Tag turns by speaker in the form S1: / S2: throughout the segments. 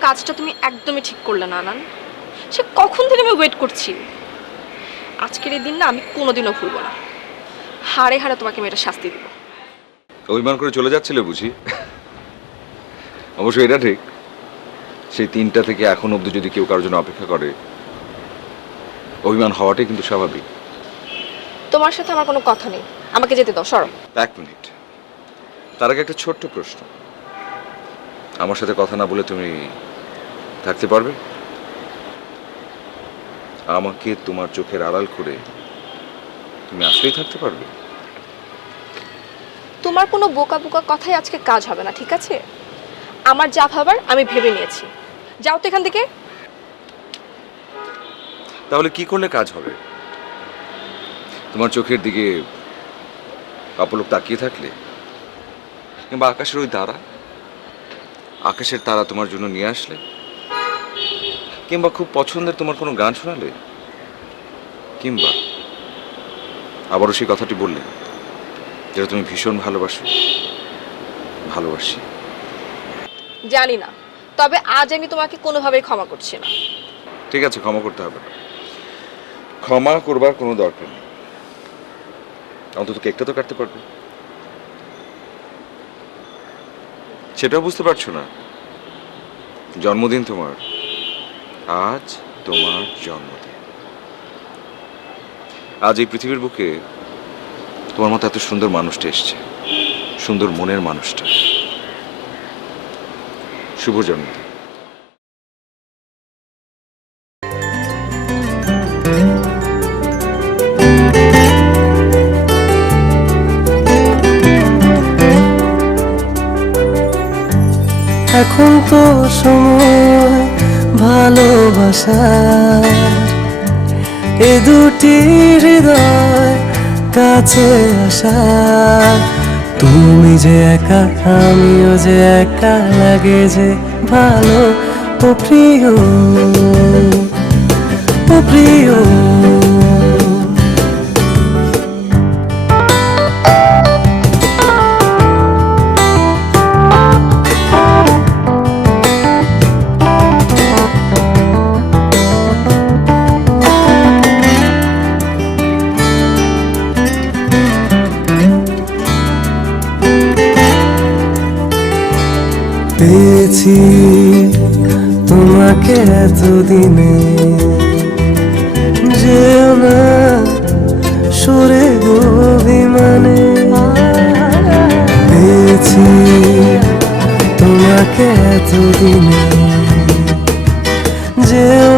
S1: কাজটা তুমি একদমই ঠিক করলে না আনান সে কখন থেকে আমি ওয়েট করছি? আজকের এই দিন না আমি কোনোদিনও ভুলবো না। হারে হারে তোমাকে মেয়েটা শাস্তি দিব।
S2: অভিমান করে চলে যাচ্ছিলে বুঝি? অবশ্য এটা ঠিক। সেই তিনটা থেকে এখন অবধি যদি কেউ কারোর জন্য অপেক্ষা করে অভিমান হওয়াটাই কিন্তু স্বাভাবিক।
S1: তোমার সাথে আমার কোনো কথা নেই। আমাকে যেতে দাও সরো।
S2: এক মিনিট। তার আগে একটা ছোট্ট প্রশ্ন। আমার সাথে কথা না বলে তুমি থাকতে পারবে? আমাকে তোমার চোখের আড়াল করে তুমি আসলেই থাকতে পারবে?
S1: তোমার কোনো বোকা বোকা কথাই আজকে কাজ হবে না ঠিক আছে? আমার যা ভাবার আমি ভেবে নিয়েছি। যাও তো এখান থেকে।
S2: তাহলে কি করলে কাজ হবে? তোমার চোখের দিকে অপলোক তাকিয়ে থাকলে? কিংবা আকাশের ওই তারা আকাশের তারা তোমার জন্য নিয়ে আসলে? কিংবা খুব পছন্দের তোমার কোনো গান শোনালে? কিংবা? আবারও সেই কথাটি বললে যেটা তুমি ভীষণ ভালোবাসো। ভালোবাসি।
S1: জানি না তবে আজ আমি তোমাকে কোনোভাবেই ক্ষমা করছি না।
S2: ঠিক আছে ক্ষমা করতে হবে না। ক্ষমা করবার কোনো দরকার নেই। অন্তত কেকটা তো কাটতে পারবে। সেটাও বুঝতে পারছ না। জন্মদিন তোমার। আজ তোমার জন্মদিন। আজ এই পৃথিবীর বুকে তোমার মতো এত সুন্দর মানুষটা এসছে। সুন্দর মনের মানুষটা। শুভ জন্মদিন।
S3: এখন তো সময় ভালোবাসার এ দুটি হৃদয় কাছে আসার তুমি যে একা, আমিও যে একা, লাগে যে ভালো প্রিয়। প্রিয়। পেয়েছি তোমাকে এতদিনে। যেও না সরে অভিমানে পেয়েছি তোমাকে এতদিনে। যেও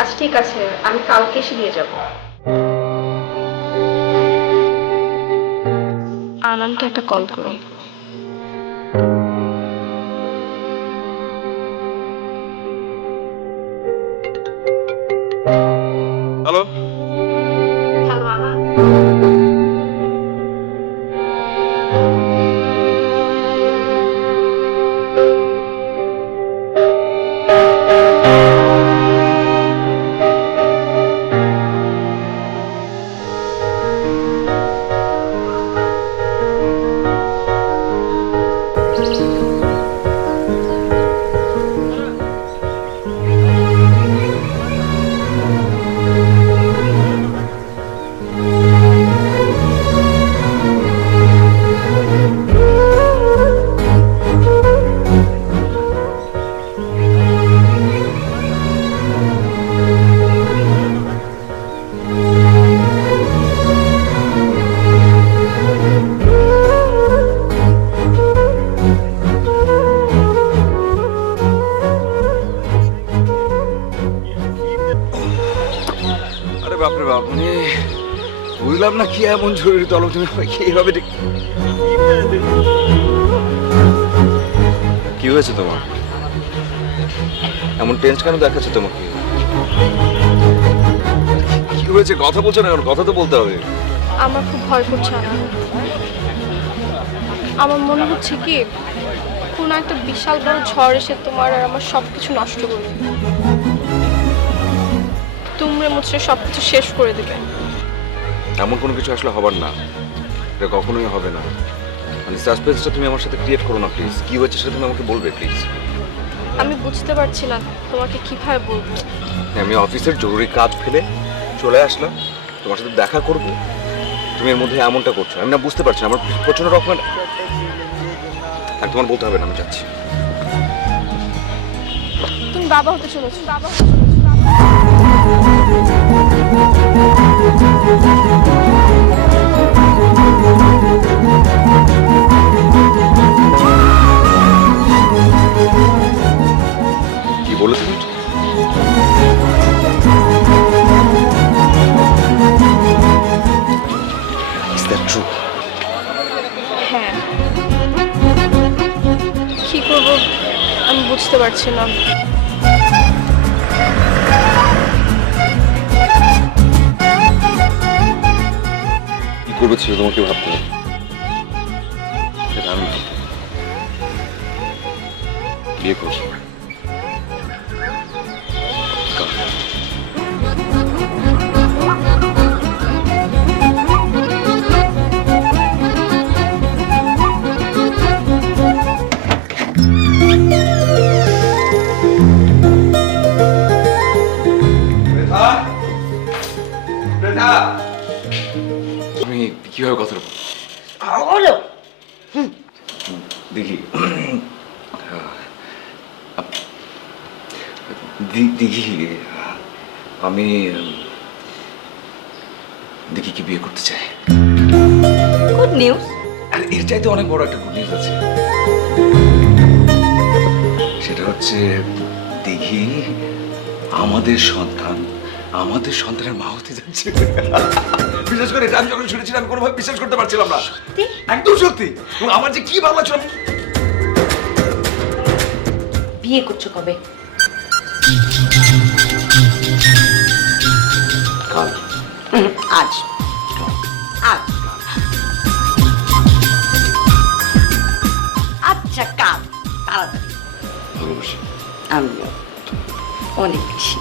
S1: আচ্ছা ঠিক আছে আমি কালকে এসে নিয়ে যাব। আনন্দকে একটা কল করো।
S2: হ্যালো
S1: হ্যালো
S2: বুঝলাম না কি এমন জরুরি তলব তুমি আমাকে এইভাবে কি হয়েছে তোমার? এমন টেন্স কেন দেখাচ্ছে তোমাকে? কি হয়েছে? কথা বলছো না কথা তো বলতে হবে।
S1: আমার খুব ভয় করছে আমার মনে হচ্ছে কি, কোন একটা বিশাল বড় ঝড় এসে তোমার আর আমার সব কিছু নষ্ট করবে। তুমড়ে মুচড়ে সব কিছু শেষ করে দেবে।
S2: এমন কোনো কিছু আসলে হবার না। এটা কখনোই হবে না। মানে সাসপেন্সটা তুমি আমার সাথে ক্রিয়েট করো না প্লিজ কী হয়েছে সেটা তুমি আমাকে বলবে প্লিজ
S1: আমি বুঝতে পারছি না তোমাকে কীভাবে বলব।
S2: আমি অফিসের জরুরি কাজ ফেলে চলে আসলাম। তোমার সাথে দেখা করব। তুমি এর মধ্যে এমনটা করছ। আমি না বুঝতে পারছি না আমার প্রচণ্ড রকমের আর তোমার বলতে হবে না আমি যাচ্ছি।
S1: তুমি বাবা হতে চলেছো। বাবা হতে চলেছো। বাবা হ্যাঁ। কি করব? আমি বুঝতে পারছি না।
S2: করবে সেটা তোমাকে ভাবতে হবে। সেটা আমি বিয়ে করছ। তুমি কীভাবে কথা বলব?
S4: হলো
S2: দেখি দেখি আমি দেখি কি বিয়ে করতে চাই।
S4: গুড নিউজ
S2: আর এর চাইতে অনেক বড় একটা গুড নিউজ আছে। সেটা হচ্ছে দেখি আমাদের সন্তান আমাদের সন্তানের মা হতে যাচ্ছে। বিশেষ করে এটা আমি যখন শুনেছিলাম আমি কোনোভাবে বিশ্বাস করতে পারছিলাম না। একদম সত্যি। আমার যে কি ভালো লাগছিল
S4: বিয়ে করছ কবে?
S2: কাল।
S4: আজ। আজ আচ্ছা কাল। তাড়াতাড়ি।
S2: ভালোবাসি।
S4: আমিও। অনেক বেশি।